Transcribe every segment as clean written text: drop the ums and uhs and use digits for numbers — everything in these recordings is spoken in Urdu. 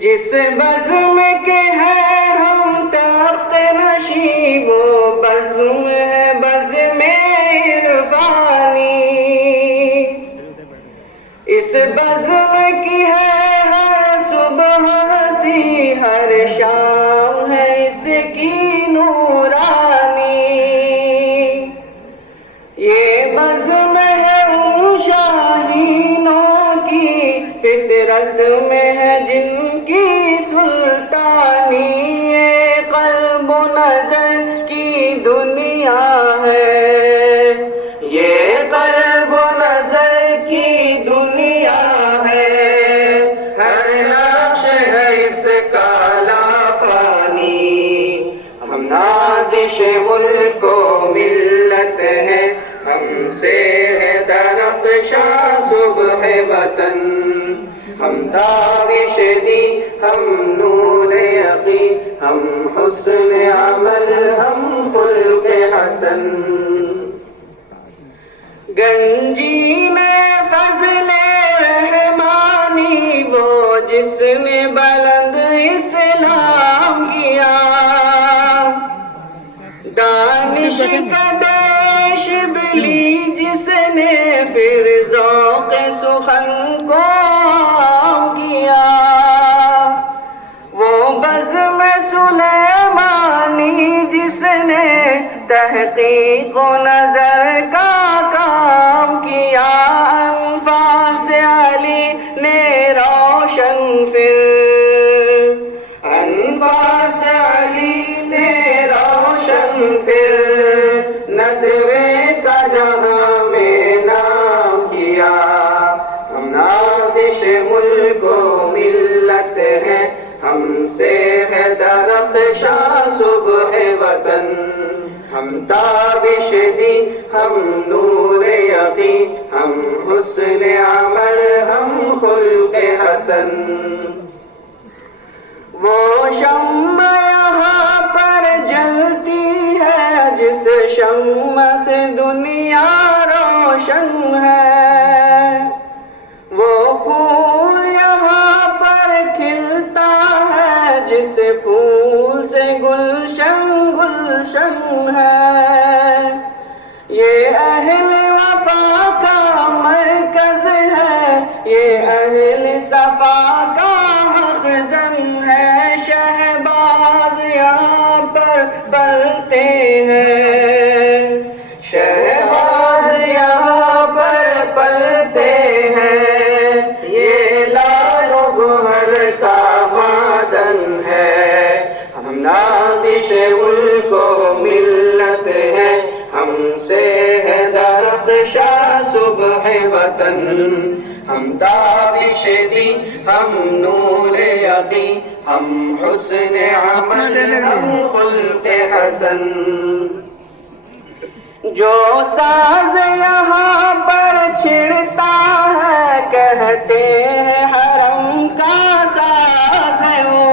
جس بزم کے ہیں ہم تخت نشیب و بزم ہے بزم عرفانی، اس بزم کی ہے ہر صبح ہنسی، ہر شام ہے اس کی نورانی، یہ بزم ہے ان شاہینوں کی فطرت میں ہے جن کی سلطانی، یہ قلب و نظر کی دنیا ہے، یہ قلب و نظر کی دنیا ہے، ہر نقش ہے اس کالا پانی، ہم نازش ملک و ملت ہیں، ہم سے ہے درخت شاہ صبح وطن، ہم تابش دی ہم نور یقین، ہم حسن عمل ہم خلق حسن، گنجین فضل رحمانی وہ جس نے بلند اسلام کیا، دانش کا دیش بلی جس نے پھر ذوق سخن کو کیا، وہ بزم سلیمانی جس نے تحقیق و نظر کا کام کیا، انفاس علی نے روشن پھر، انفاس علی نے روشن پھر، ندوے کا جہاں میں نام کیا، ہم نازش ملک و ملت ہیں، ہم سے ہے درخت شاہ صبح وطن، ہم تابش دی ہم نور یقین، ہم حسن عمل ہم خلق حسن، وہ شمع یہاں پر جلتی ہے جس شمع سے دنیا روشن ہے، وہ پھول یہاں پر کھلتا ہے جس پھول سے گلشن گلشن ہے، یہ اہل وفا کا مرکز ہے، یہ اہل صفا کا مخزن ہے، شہباز یہاں پر پلتے ہیں، شہباز یہاں پر پلتے ہیں، یہ لال و گوہر کا معدن ہے، ہم نازش ملک و ملت ہیں، ہم سے ہے درخت شاہ صبح وطن، ہم تابش دی ہم نور یقین، ہم حسن عمل ہم خلق حسن، جو ساز یہاں پر چھڑتا ہے کہتے ہیں حرم کا ساز ہے وہ،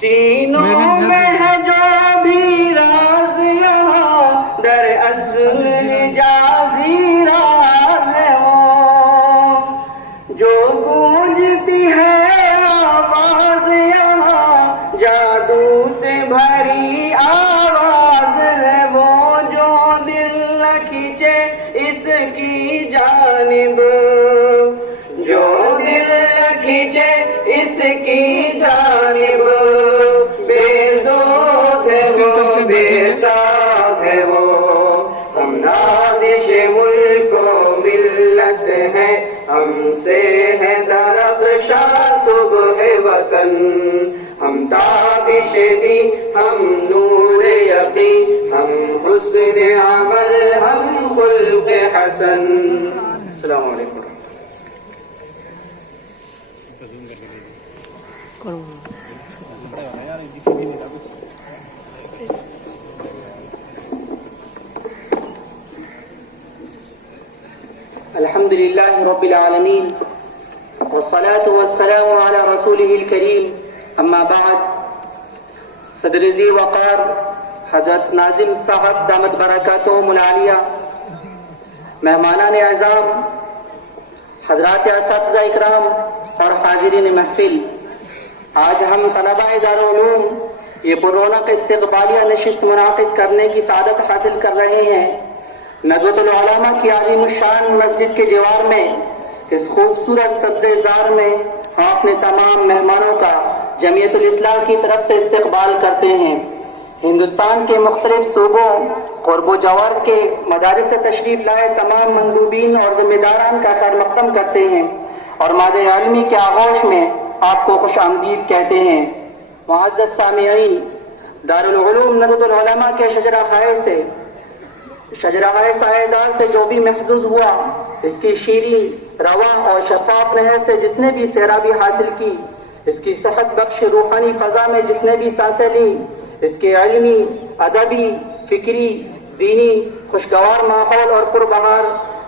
سینوں میں ہے جو بھی راز یہاں در اصل حجازی راز ہے وہ، جو گونجتی ہے آواز یہاں جادو سے بھری آواز ہے وہ، جو دل نہ کھینچے اس کی جانب، جو دل نہ کھینچے اس کی جانب، بے سوز ہے وہ بے ساز ہے وہ، ہم نازش ملک و ملت ہیں، ہم سے ہے درخت شاہ صبح وطن، ہم تابش دی ہم نور یقین، ہم حسن عمل ہم خلق حسن۔ السلام علیکم۔ الحمد للہ رب العالمین والصلاة والسلام على رسوله الكریم، اما بعد، صدر ذی وقار حضرت ناظم صاحب دامت برکاتہم العالیہ، مہمانان اعظام، حضرات اساتذہ اکرام، اور حاضرین محفل، آج ہم طلباء دارالعلوم یہ پررونق استقبالیہ نشست منعقد کرنے کی سعادت حاصل کر رہے ہیں۔ ندوۃ العلماء کی عظیم الشان مسجد کے جوار میں اس خوبصورت سبزہ میں ہم اپنے تمام مہمانوں کا جمعیت الاصلاح کی طرف سے استقبال کرتے ہیں۔ ہندوستان کے مختلف صوبوں قرب و جوار کے مدارس سے تشریف لائے تمام مندوبین اور ذمہ داران کا خیر مقدم کرتے ہیں اور مادہ علمی کے آغوش میں آپ کو خوش آمدید کہتے ہیں۔ معزز سامعین، دارالعلوم ندوۃ العلماء کے شجرہ سائیدار سے جو بھی محظوظ ہوا، اس کی شیریں رواں اور شفاف نہر سے جس نے بھی سیرابی حاصل کی، اس کی صحت بخش روحانی فضا میں جس نے بھی سانسیں لی، اس کے علمی، ادبی، فکری، دینی خوشگوار ماحول اور پربہار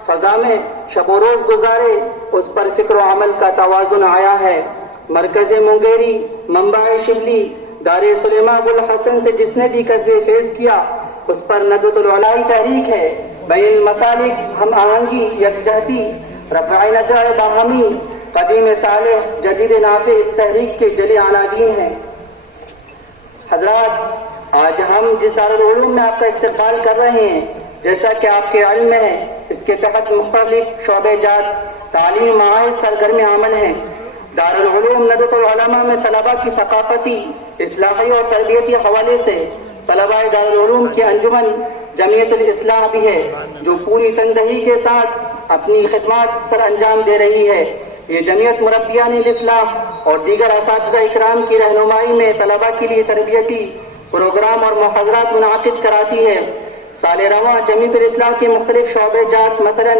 فضا میں شب و روز گزارے، اس پر فکر و عمل کا توازن آیا ہے۔ مرکز منگیری، منبع شبلی، دار سلیمان ابوالحسن سے جس نے بھی قصبے فیض کیا، اس پر ندوۃ العلماء تحریک ہے۔ بین المسالک، ہم آہنگی، یکجہتی، رفع نظر باہمی، قدیم صالح، جدید نافع اس تحریک کے جلی عناوین ہیں۔ حضرات، آج ہم جس دارالعلوم میں آپ کا استقبال کر رہے ہیں، جیسا کہ آپ کے علم میں ہے، اس کے تحت مختلف شعبے جات تعلیم معاہد سرگرم عمل ہیں۔ دارالعلوم ندوۃ العلماء میں طلباء کی ثقافتی، اصلاحی اور تربیتی حوالے سے طلباء دارالعلوم کی انجمن جمعیت الاصلاح بھی ہے، جو پوری تندہی کے ساتھ اپنی خدمات سر انجام دے رہی ہے۔ یہ جمعیت مربیان الاصلاح اور دیگر اساتذہ اکرام کی رہنمائی میں طلباء کے لیے تربیتی پروگرام اور محاضرات منعقد کراتی ہے۔ سال رواں جمعیت الاصلاح کے مختلف شعبے جات مثلاً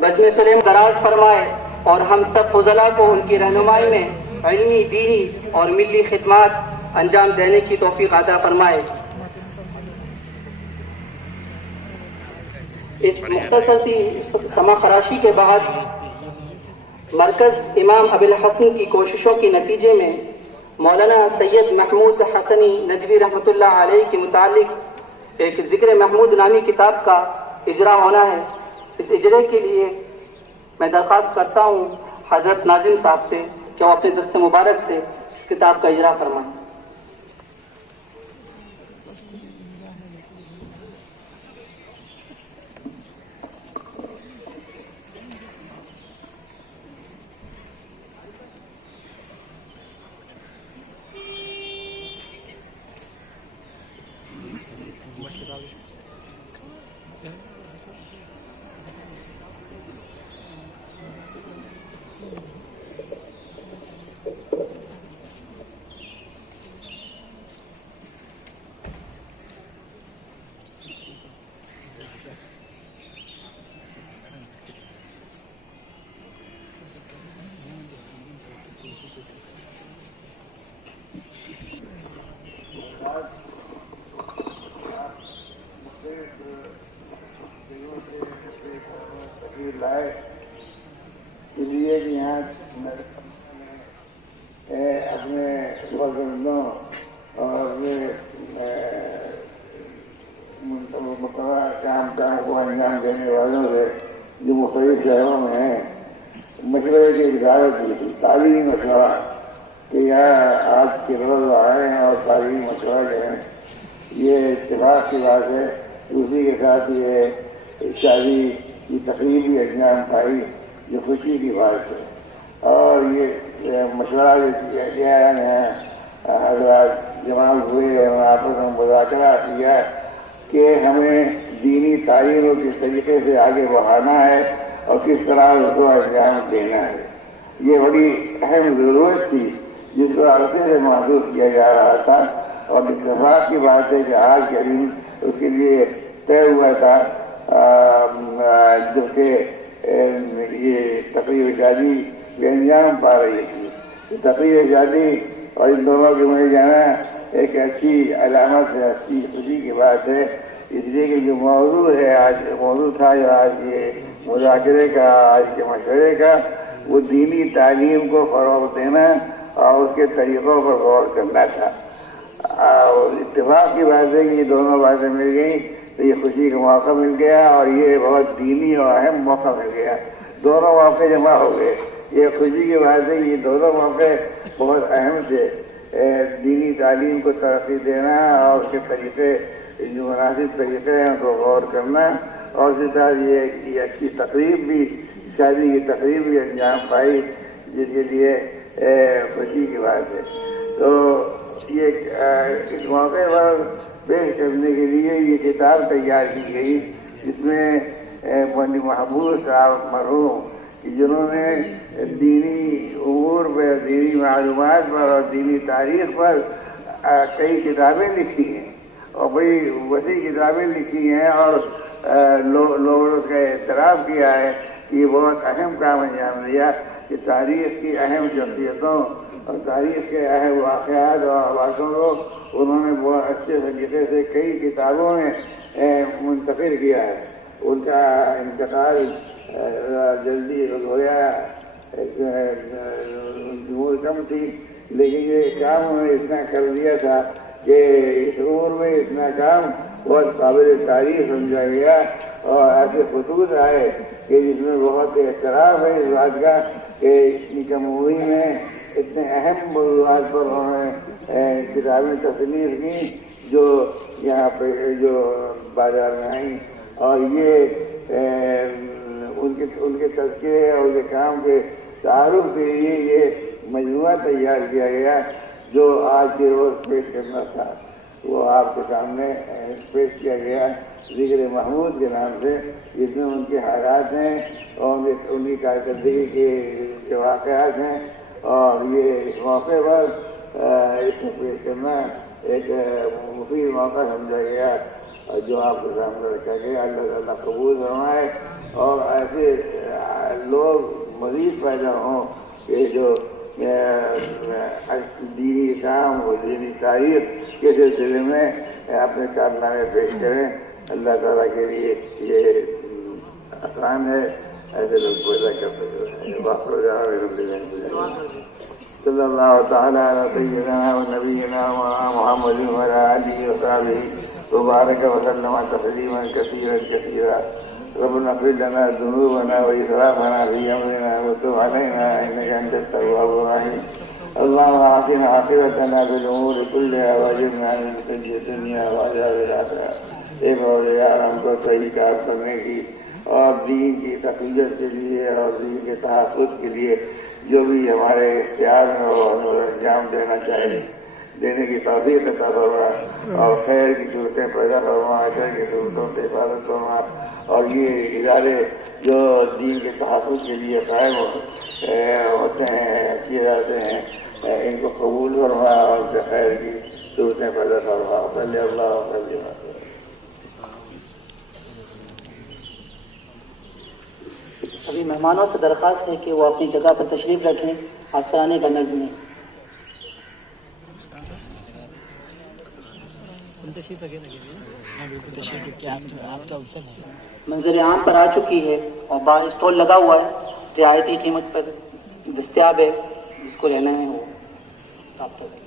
بزم سلیم دراز فرمائے اور ہم سب فضلاء کو ان کی رہنمائی میں علمی، دینی اور ملی خدمات انجام دینے کی توفیق عطا فرمائے۔ اس مختصر سی سما خراشی کے بعد مرکز امام ابو الحسن کی کوششوں کے نتیجے میں مولانا سید محمود حسنی ندوی رحمۃ اللہ علیہ کے متعلق ایک ذکر محمود نامی کتاب کا اجرا ہونا ہے۔ اس اجرے کے لیے میں درخواست کرتا ہوں حضرت ناظم صاحب سے کہ وہ اپنے دست مبارک سے اس کتاب کا اجرا فرمائیں۔ لائے اس لیے کہ یہاں اپنے وزندوں اور مقررہ کام کو انجام دینے والوں سے جو مختلف شہروں میں ہیں مشورے کی اجازت دی تھی، تعلیمی مشورہ کہ یہاں آج کے روز آئے ہیں اور تعلیمی مشورہ کریں۔ یہ اتفاق کی بات ہے۔ اسی کے ساتھ یہ شادی کی تقریب بھی انجام پائی جو خوشی کی بات ہے، اور یہ مشورہ جو کیا ہے حضرات جمع ہوئے اور آپس میں مذاکرہ کیا کہ ہمیں دینی تعلیم کو کس طریقے سے آگے بڑھانا ہے اور کس طرح اس کو انجام دینا ہے۔ یہ بڑی اہم ضرورت تھی جس کو عرصے سے محسوس کیا جا رہا تھا، اور اتفاق کی بات ہے کہ آج کے دن اس کے لیے طے ہوا تھا، جبکہ یہ تقریب شادی بھی انجام پا رہی تھی۔ تقریب شادی اور ان دونوں کے مل جانا ایک اچھی علامت ہے، اچھی خوشی کی بات ہے، اس لیے کہ جو موضوع ہے آج موضوع تھا جو آج یہ مذاکرے کا، آج کے مشورے کا، وہ دینی تعلیم کو فروغ دینا اور اس کے طریقوں پر غور کرنا تھا۔ اور اتفاق کی بات ہے کہ یہ دونوں باتیں مل گئیں تو یہ خوشی کا موقع مل گیا، اور یہ بہت دینی اور اہم موقع مل گیا۔ دونوں موقع جمع ہو گئے، یہ خوشی کی بات ہے، یہ دونوں موقع بہت اہم تھے، دینی تعلیم کو ترقی دینا اور اس کے طریقے جو مناسب طریقے ہیں ان کو غور کرنا، اور اسی طرح یہ اچھی تقریب بھی، شادی کی تقریب بھی انجام پائی، جس کے لیے خوشی کی بات ہے۔ تو یہ اس موقع پر پیش کرنے کے لیے یہ کتاب تیار کی گئی، جس میں مولانا محبوب صاحب مرحوم جنہوں نے دینی امور پر، دینی معلومات پر اور دینی تاریخ پر کئی کتابیں لکھی ہیں اور بڑی وسیع کتابیں لکھی ہیں، اور لوگوں نے اس کا اعتراف کیا ہے کہ یہ بہت اہم کام انجام دیا کہ تاریخ کی اہم شخصیتوں اور تاریخ کے اہم واقعات اور واقعوں کو انہوں نے بہت اچھے طریقے سے کئی کتابوں میں منتقل کیا ہے۔ ان کا انتقال جلدی ہو گیا، عمر کم تھی، لیکن یہ کام انہوں نے اتنا کر دیا تھا کہ اس عمر میں اتنا کام بہت قابل تعریف سمجھا گیا، اور ایسے خطوط آئے کہ جس میں بہت اعتراف ہے اس بات کا کہ اتنی کم عمری میں اتنے اہم موضوعات پر انہوں نے کتابیں تصنیف کی جو یہاں پہ جو بازار میں آئیں، اور یہ ان کے تذکرے اور ان کے کام کے تعارف کے لیے یہ مجموعہ تیار کیا گیا جو آج کے روز پیش کرنا تھا، وہ آپ کے سامنے پیش کیا گیا ذکر محمود کے نام سے، جس میں ان کے حالات ہیں اور ان کی کارکردگی کے واقعات ہیں، اور یہ اس موقع پر اس کو پیش کرنا ایک مفید موقع سمجھا گیا جو آپ کے سامنے رکھا گیا۔ اللہ تعالیٰ قبول فرمائے اور ایسے لوگ مزید پیدا ہوں کہ جو دینی کام اور دینی تاریخ کے سلسلے میں اپنے کارنامے پیش کریں۔ اللہ تعالیٰ کے لیے یہ آسان ہے، ایسے لوگ پیدا کر سکتے ہیں۔ صلی اللہ تعالیٰ علی سیدنا و نبینا محمد وعلی آلہ وصحبہ وبارک وسلم تسلیما کثیرا کثیرا۔ ربنا اغفر لنا ذنوبنا وإسرافنا في أمرنا وتب علينا إنك أنت التواب الرحيم۔ اللهم أعطنا عاقبتنا في الأمور كلها وأجرنا من خزي الدنيا وعذاب الآخرة۔ ایک اور یار ہم کو صحیح کار کرنے کی اور دین کی تقویت کے لیے اور دین کے تحفظ کے لیے جو بھی ہمارے اختیار میں ہو انجام دینا چاہیے، دینے کی توفیق عطا فرما، اور خیر کی صورتیں پیدا فرما، شر کی صورتوں سے حفاظت فرما، اور یہ ادارے جو دین کے تحفظ کے لیے قائم ہوتے ہیں، کیے جاتے ہیں، ان کو قبول فرما اور ان سے خیر کی صورتیں پیدا فرما۔ صلی اللہ وسلم۔ ابھی مہمانوں سے درخواست ہے کہ وہ اپنی جگہ پر تشریف رکھیں، آستانے کا نظم ہے۔ منظر عام پر آ چکی ہے اور باہر اسٹال لگا ہوا ہے، رعایتی قیمت پر دستیاب ہے، جس کو لینا ہے وہ رابطہ کریں۔